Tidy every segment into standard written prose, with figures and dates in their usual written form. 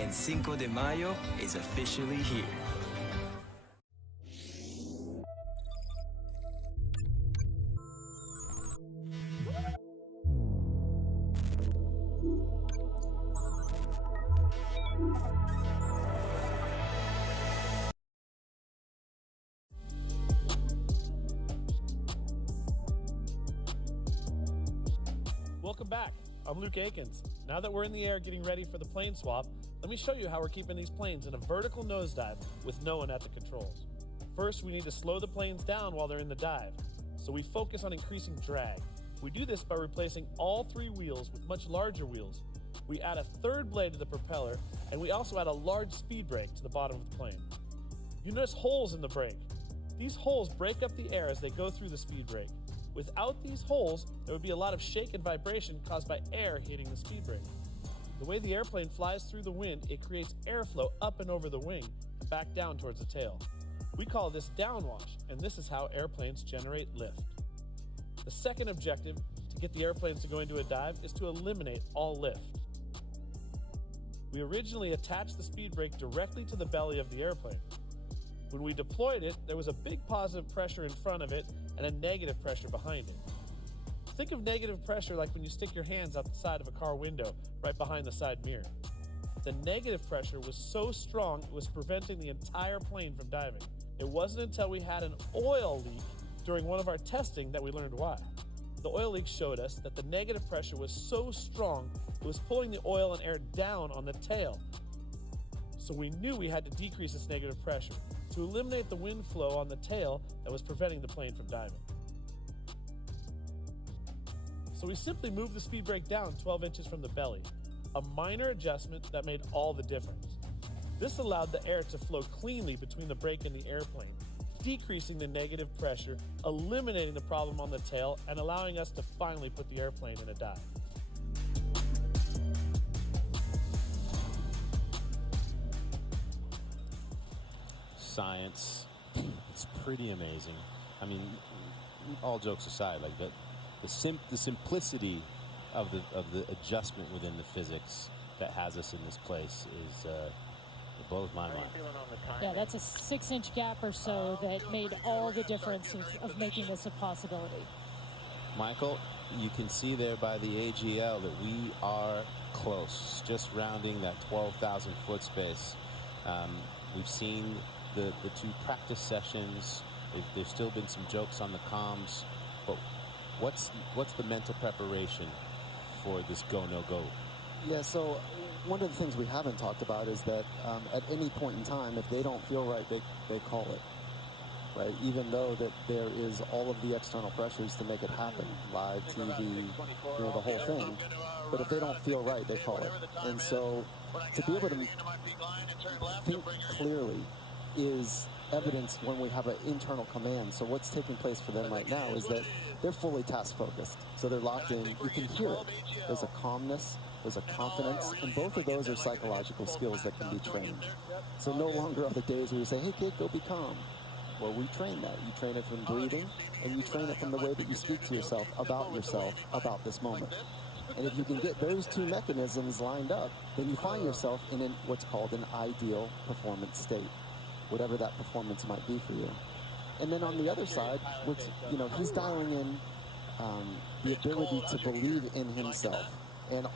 and Cinco de Mayo is officially here. Welcome back. I'm Luke Akins. Now that we're in the air getting ready for the plane swap, let me show you how we're keeping these planes in a vertical nosedive with no one at the controls. First, we need to slow the planes down while they're in the dive, so we focus on increasing drag. We do this by replacing all 3 wheels with much larger wheels. We add a 3rd blade to the propeller, and we also add a large speed brake to the bottom of the plane. You notice holes in the brake. These holes break up the air as they go through the speed brake. Without these holes, there would be a lot of shake and vibration caused by air hitting the speed brake. The way the airplane flies through the wind, it creates airflow up and over the wing and back down towards the tail. We call this downwash, and this is how airplanes generate lift. The second objective to get the airplanes to go into a dive is to eliminate all lift. We originally attached the speed brake directly to the belly of the airplane. When we deployed it, there was a big positive pressure in front of it and a negative pressure behind it. Think of negative pressure like when you stick your hands out the side of a car window right behind the side mirror. The negative pressure was so strong it was preventing the entire plane from diving. It wasn't until we had an oil leak during one of our testing that we learned why. The oil leak showed us that the negative pressure was so strong it was pulling the oil and air down on the tail. So we knew we had to decrease this negative pressure to eliminate the wind flow on the tail that was preventing the plane from diving. So we simply moved the speed brake down 12 inches from the belly, a minor adjustment that made all the difference. This allowed the air to flow cleanly between the brake and the airplane, decreasing the negative pressure, eliminating the problem on the tail, and allowing us to finally put the airplane in a dive. Science, it's pretty amazing. I mean, all jokes aside, like the simplicity of the adjustment within the physics that has us in this place is it blows my mind. Yeah, that's a 6-inch gap or so that made all the difference of making this a possibility. Michael, you can see there by the AGL that we are close, just rounding that 12,000 foot space. We've seen the 2 practice sessions. There's still been some jokes on the comms, but what's the mental preparation for this go no go? Yeah, so one of the things we haven't talked about is that at any point in time, if they don't feel right, they call it, right? Even though that there is all of the external pressures to make it happen, live TV, the whole thing. But if they don't feel right, they call it. And so to be able to think clearly is evidence when we have an internal command. So what's taking place for them right now is that they're fully task focused. So they're locked in. You can hear it. There's a calmness, there's a confidence, and both of those are psychological skills that can be trained. So no longer are the days where you say, hey kid, go be calm. Well, we train that. You train it from breathing, and you train it from the way that you speak to yourself, about this moment. And if you can get those 2 mechanisms lined up, then you find yourself in what's called an ideal performance state, whatever that performance might be for you. And then on the other side, which, he's dialing in the ability to believe in himself. And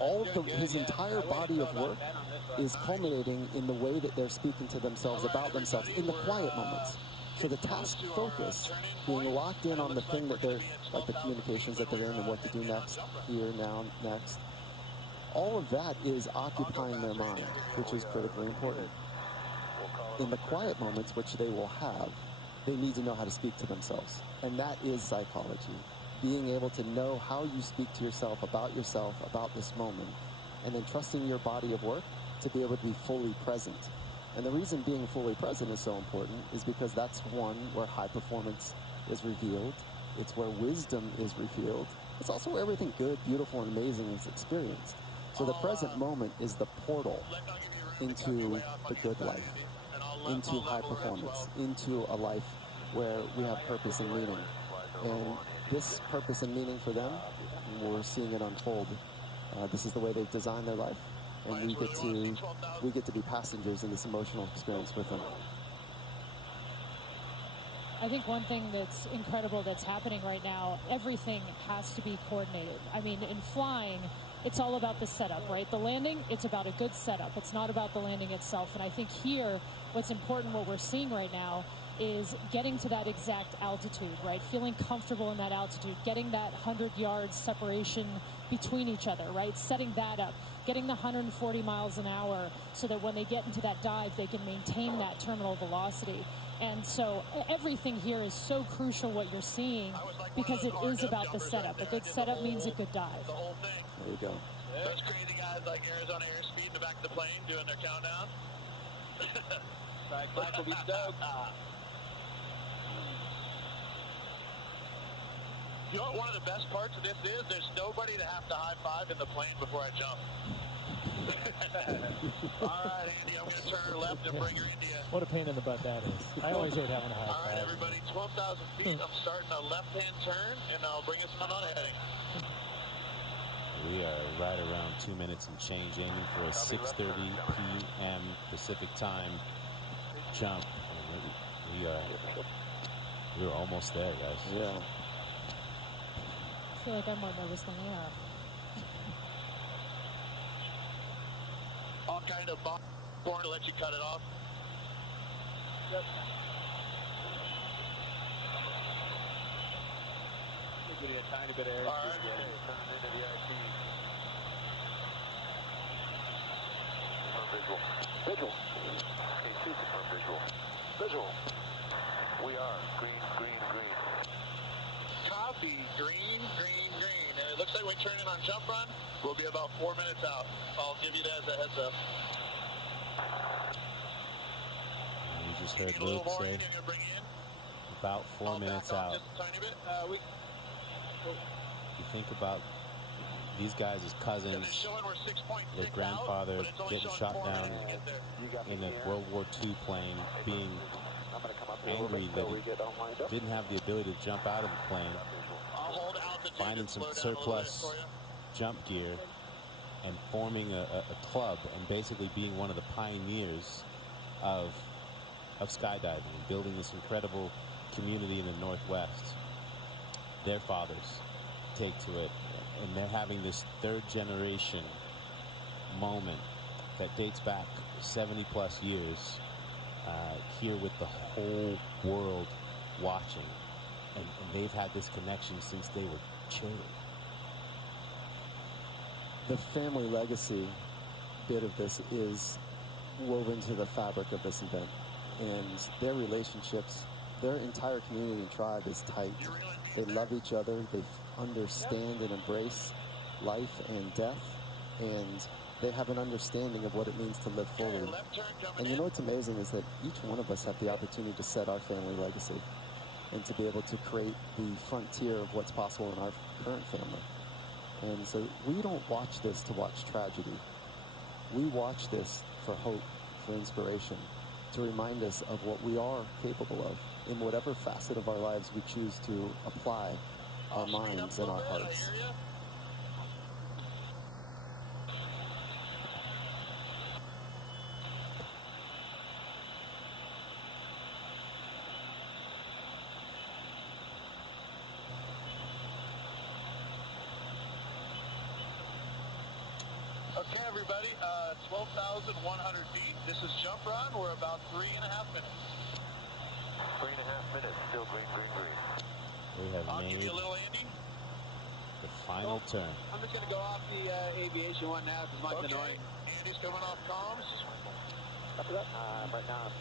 his entire body of work is culminating in the way that they're speaking to themselves, about themselves, in the quiet moments. So the task focus, being locked in on the thing that they're, like the communications that they're in and what to do next, here, now, next, all of that is occupying their mind, which is critically important. In the quiet moments, which they will have, they need to know how to speak to themselves. And that is psychology. Being able to know how you speak to yourself, about this moment, and then trusting your body of work to be able to be fully present. And the reason being fully present is so important is because that's one where high performance is revealed. It's where wisdom is revealed. It's also where everything good, beautiful, and amazing is experienced. So the present moment is the portal into the good life, into high performance, into a life where we have purpose and meaning. And this purpose and meaning for them, we're seeing it unfold. This is the way they've designed their life, and we get to be passengers in this emotional experience with them. I think one thing that's incredible that's happening right now, everything has to be coordinated. I mean, in flying, it's all about the setup, right? The landing, it's about a good setup. It's not about the landing itself. And I think here, what's important, what we're seeing right now, is getting to that exact altitude, right? Feeling comfortable in that altitude, getting that 100 yards separation between each other, right? Setting that up, getting the 140 miles an hour so that when they get into that dive, they can maintain that terminal velocity. And so everything here is so crucial what you're seeing because it is about the setup. A good setup means a good dive. There you go. Those crazy guys like Arizona Airspeed in the back of the plane doing their countdown. Right, Black will be stoked. You know what one of the best parts of this is? There's nobody to have to high five in the plane before I jump. All right, Andy, I'm going to turn her left and bring her into you. What a pain in the butt that is. I always hate having a high All right, five. everybody, 12,000 feet. I'm starting a left-hand turn, and I'll bring us on heading. We are right around 2 minutes and change, aiming for a 6:30 p.m. Pacific time jump. We're almost there, guys. Yeah. I feel like I'm more nervous than they are. All kind of corn to let you cut it off. Yep. Give you a tiny bit of air. All right. Visual. Visual. Visual. Visual. We are green, green, green. Copy. Green, green, green. And it looks like we turn in on jump run. We'll be about 4 minutes out. I'll give you that as a heads up. You just heard Luke say about 4 minutes out. Just a tiny bit. You think about these guys as cousins, their grandfather getting shot down in a World War II plane, being angry that he didn't have the ability to jump out of the plane, finding some surplus jump gear and forming a club and basically being one of the pioneers of skydiving and building this incredible community in the Northwest. Their fathers take to it, and they're having this third generation moment that dates back 70 plus years here with the whole world watching, and they've had this connection since they were children. The family legacy bit of this is woven into the fabric of this event, and their relationships, their entire community and tribe is tight. They love each other, they understand and embrace life and death, and they have an understanding of what it means to live fully. And you know what's amazing is that each one of us have the opportunity to set our family legacy and to be able to create the frontier of what's possible in our current family. And so we don't watch this to watch tragedy. We watch this for hope, for inspiration, to remind us of what we are capable of in whatever facet of our lives we choose to apply our minds and our hearts. Okay, everybody, 12,100 feet. This is jump run. We're about 3.5 minutes. 3.5 minutes, still green, green, green. We have I'll made give you a little Andy. the final turn. I'm just going to go off the aviation one now because mine's annoying. Andy's coming off comms. After that, right now,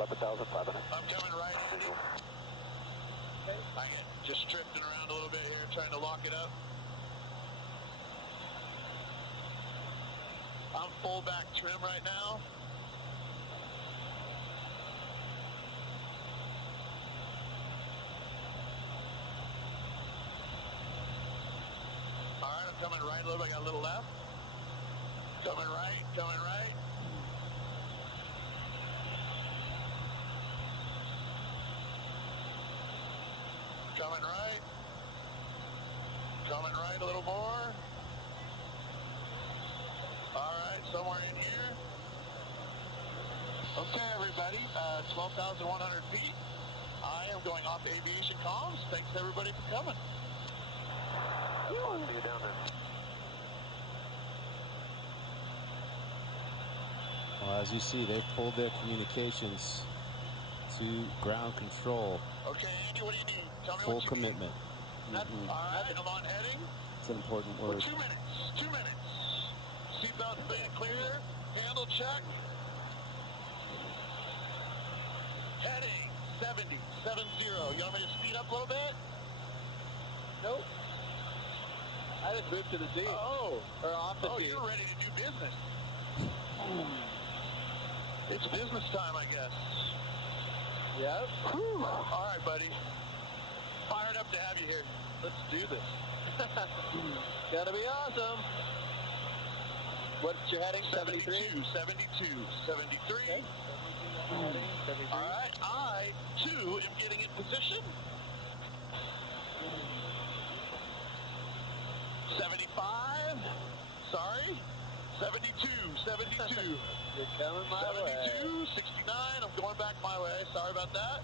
11,500. I'm coming right, Andy. Okay. I get just drifting around a little bit here, trying to lock it up. I'm full back trim right now. All right, I'm coming right a little bit. I got a little left. Coming right, coming right. Coming right. Coming right a little more. All right, somewhere in here. Okay, everybody, 12,100 feet. I am going off aviation comms. Thanks, everybody, for coming. Have fun. See you down there. Well, as you see, they've pulled their communications to ground control. Okay, Andy, what do you need? Tell me Full what you commitment. need. All right, I'm on heading. It's an important For word. 2 minutes. 2 minutes. Seatbelt being clear. Handle check. Heading 70. You want me to speed up a little bit? Nope. I just moved to the Z. Oh. Or off the Z. You're ready to do business. It's business time, I guess. Yep. Whew. All right, buddy. Fired up to have you here. Let's do this. Gonna be awesome. What's your heading? 72, 73? 73. Okay. Heading 73. All right, I, too, am getting in position. 75. Sorry. 72. You're coming my 72, way. 69. I'm going back my way. Sorry about that.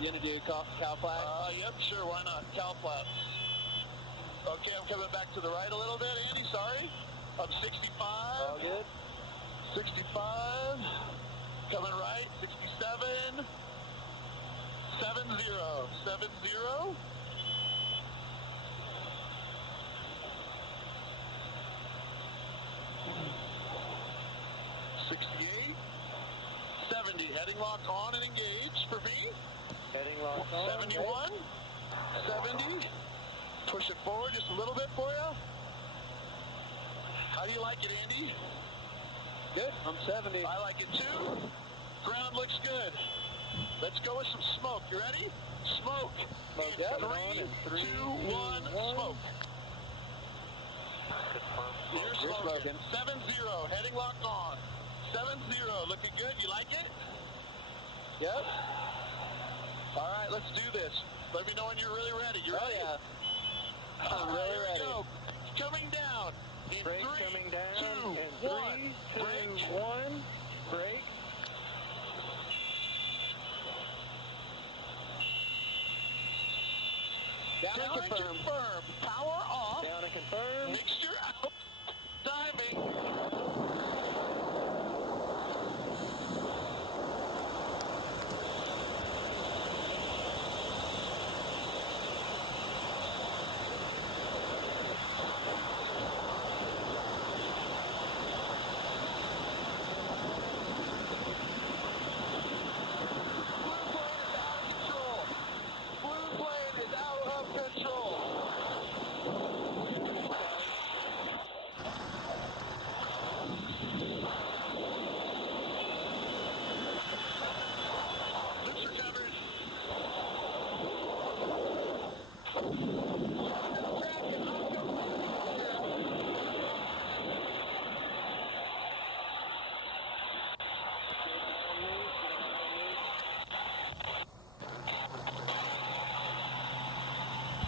You gonna do cow flag? Yep, sure. Why not? Cow flaps. Okay, I'm coming back to the right a little bit, Andy. Sorry. I'm 65. All good. 65. Coming right. 67. 70. 70. 68. 70. Heading lock on and engage for me. Heading lock on. 71. 70. Push it forward just a little bit for you. How do you like it, Andy? Good. I'm 70. I like it too. Ground looks good. Let's go with some smoke. You ready? Smoke. Smoke. In Yep. 3, 2, 1, smoke. You're smoking. 70. Heading lock on. 70. Looking good. You like it? Yep. All right, let's do this. Let me know when you're really ready. You ready? Oh, yeah. I'm really here we ready. go. Coming down. In Brake 3, coming down. 2, In 1. 3, 2, Brake. 1. Brake. Down Down and and confirm. confirm. Power off. Down and confirm. Mixture out. Diving. Blue plane is out of control. Loops are covered.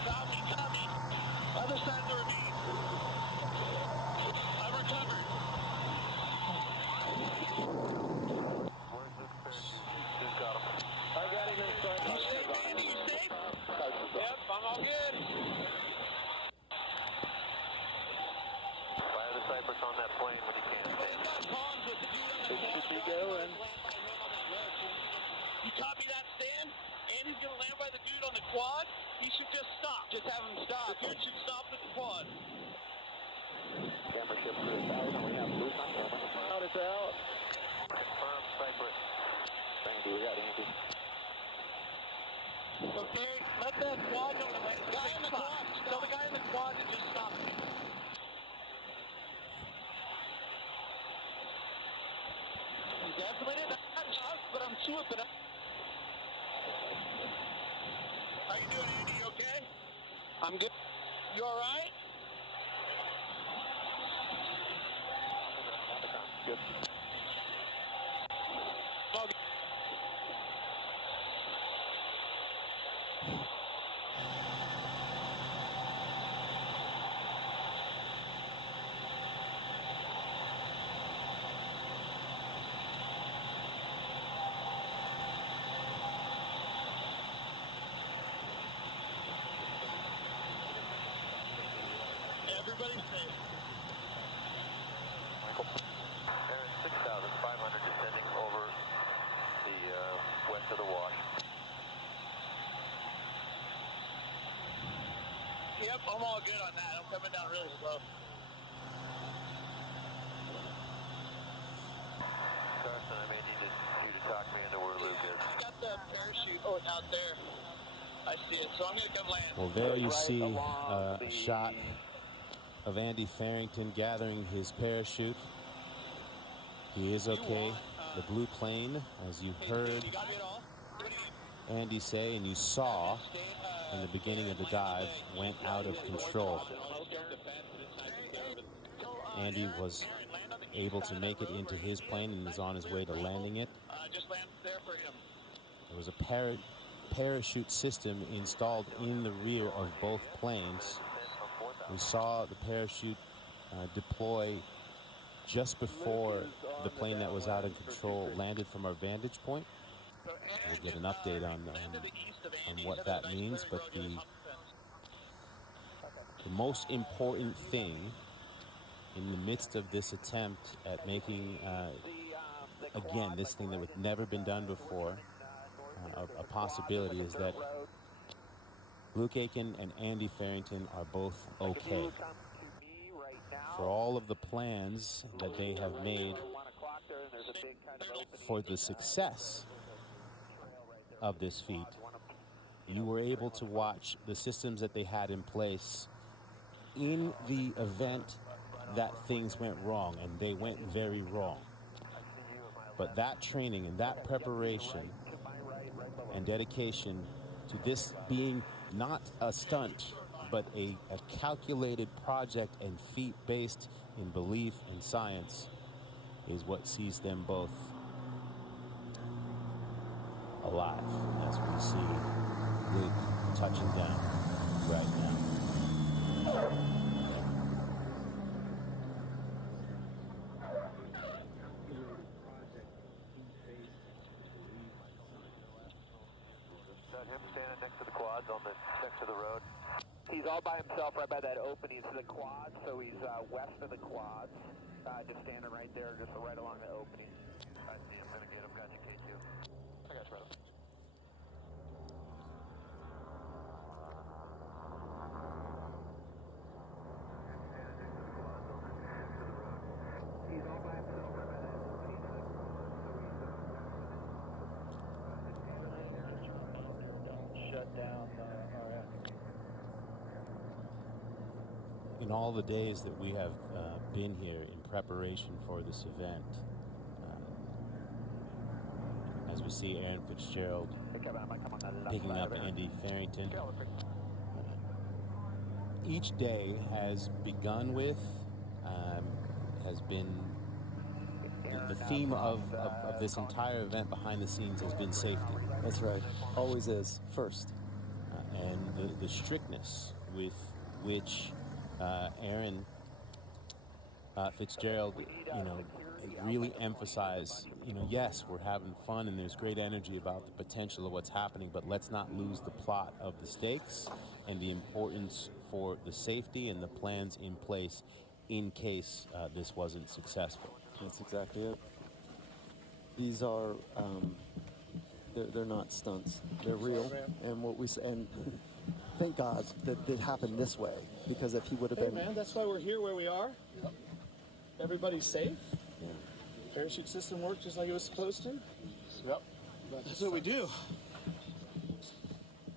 Copy. Other side of the ravine. I've recovered. I got him in front. You safe, Andy? You safe? Yep, I'm all good. Fire the Cypress on that plane when you can. But it's got palms with the dude on the It should be quad. going. You copy that, Stan? Andy's going to land by the dude on the quad. He should just stop. Just have him stop. The dude should stop at the quad. Camera ship to 1,000. We have loose on camera. Out is out. Confirm Cypress. Randy, we got Andy. Okay, let that quad know. The guy in the quad. Tell the guy in the quad to just stop. He definitely did that job, but I'm swooping up. How you doing, Andy? You okay? I'm good. You all right? Good. Well, I'm all good on that. I'm coming down really slow. Carson, I may need you to talk me into where Luke is. I got the parachute out there. I see it, so I'm going to come land. Well, there you see a shot of Andy Farrington gathering his parachute. He is okay. The blue plane, as you heard Andy say and you saw in the beginning of the dive, went out of control. Andy was able to make it into his plane and is on his way to landing it. There was a parachute system installed in the rear of both planes. We saw the parachute deploy just before the plane that was out of control landed from our vantage point. We'll get an update on what that means, but the most important thing in the midst of this attempt at making, again, this thing that had never been done before, a possibility, is that Luke Aiken and Andy Farrington are both okay. For all of the plans that they have made for the success of this feat, you were able to watch the systems that they had in place in the event that things went wrong, and they went very wrong. But that training and that preparation and dedication to this being not a stunt, but a calculated project and feat based in belief and science is what sees them both alive, as we see Luke touching down right now. Him standing next to the quads next to the road. He's all by himself right by that opening to the quads, so he's west of the quads. Just standing right there, just right along the opening. I see him. Gonna get him. Got you, KQ. I got you, brother. He's all by himself right by that opening to the Shut down RF. In all the days that we have been here in preparation for this event, as we see Aaron Fitzgerald picking up Andy Farrington, each day has begun with, has been, the theme of this entire event behind the scenes has been safety. That's right. Always is. First. And the strictness with which Aaron Fitzgerald, really emphasize, yes, we're having fun and there's great energy about the potential of what's happening, but let's not lose the plot of the stakes and the importance for the safety and the plans in place in case this wasn't successful. That's exactly it. These are, they're not stunts. They're real. And thank God that it happened this way, because if he would have been... man, that's why we're here where we are. Everybody's safe. Yeah. Parachute system worked just like it was supposed to. Yep. That's what we do.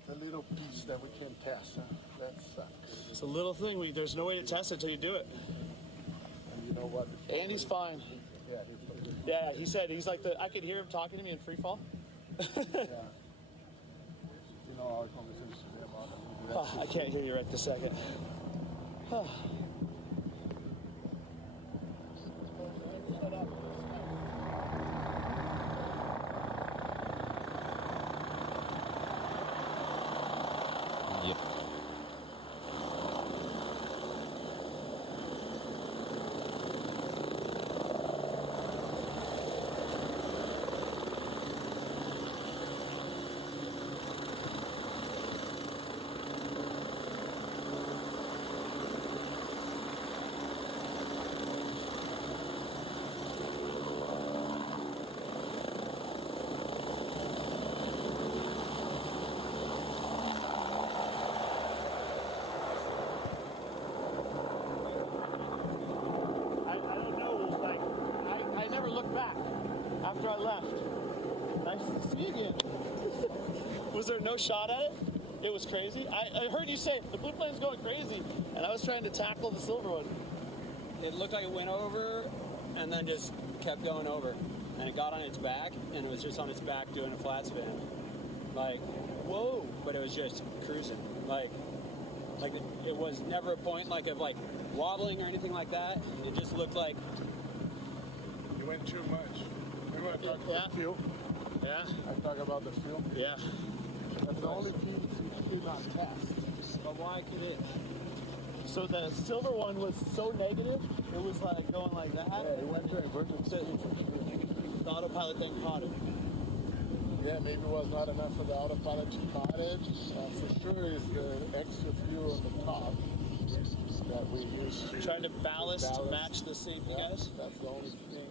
The little piece that we can test, that sucks. It's a little thing. There's no way to test it until you do it. And you know what? Andy's fine. Yeah, he's fine. Yeah, he said, he's like I could hear him talking to me in free fall. Yeah. You know our conversation today about it. I can't hear you right this second. Yep. never looked back after I left. Nice to see you again. Was there no shot at it? It was crazy. I heard you say the blue plane's going crazy, and I was trying to tackle the silver one. It looked like it went over and then just kept going over. And it got on its back, and it was just on its back doing a flat spin. Like, whoa, but it was just cruising. Like it was never a point like of like wobbling or anything like that. It just looked like You went too much. Remember I talked about the fuel? Yeah. I talked about the fuel? Yeah. That's the only piece you cannot test. But why could it? So the silver one was so negative, it was like going like that. Yeah, it went to inverted. The autopilot then caught it. Yeah, maybe it was not enough for the autopilot to caught it. For sure is the extra fuel on the top that we use. Trying to ballast to match the safety guys. That's the only thing.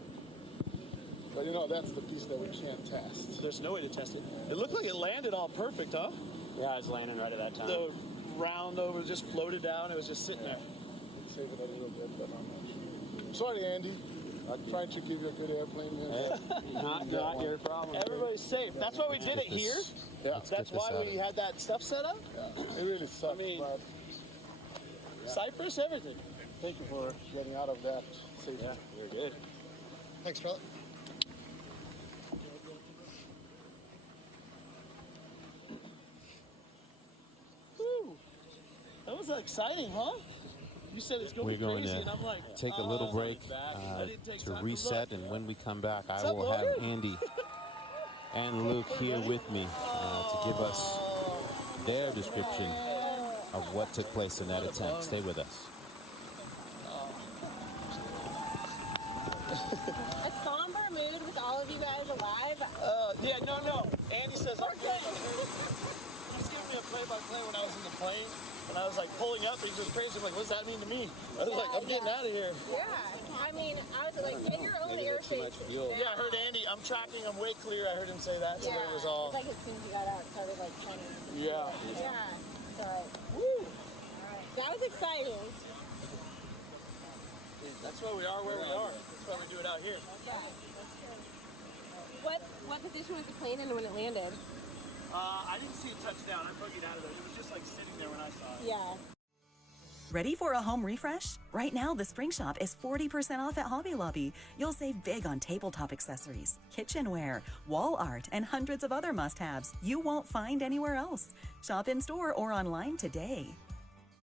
But you know, that's the piece that we can't test. There's no way to test it. It looked like it landed all perfect, huh? Yeah, I was landing right at that time. The round over just floated down. It was just sitting there. Save it a little bit, but I'm not sure. Sorry, Andy. I'm trying to give you a good airplane. Not your problem. Everybody's safe. That's why we did it here. Yeah. That's why we had that stuff set up. Yeah. It really sucks. I mean, but Cypress, everything. thank you for getting out of that safety. Yeah, you're good. Thanks, fella. Whew. That was exciting, huh? You said it's going We're to be going crazy, to and I'm like, take a little break to reset, and when we come back, I will have Andy and Luke here with me to give us their description of what took place in that attempt. Stay with us. A somber mood with all of you guys alive. Yeah, no. Andy says I'm good. He was giving me a play-by-play when I was in the plane, and I was like pulling up, and he was crazy. I'm like, what does that mean to me? I was like, I'm getting out of here. Yeah, I mean, I was like, get your own airspace. Yeah, I heard Andy. I'm tracking. I'm way clear. I heard him say that, so it was all. It's like as soon as he got out, it started like turning. Yeah. Yeah. So, woo. That was exciting. That's why we are where we are. That's why we do it out here. What position was the plane in when it landed? I didn't see it touch down. I boogied out of there. It was just like sitting there when I saw it. Yeah. Ready for a home refresh? Right now, the Spring Shop is 40% off at Hobby Lobby. You'll save big on tabletop accessories, kitchenware, wall art, and hundreds of other must-haves you won't find anywhere else. Shop in-store or online today.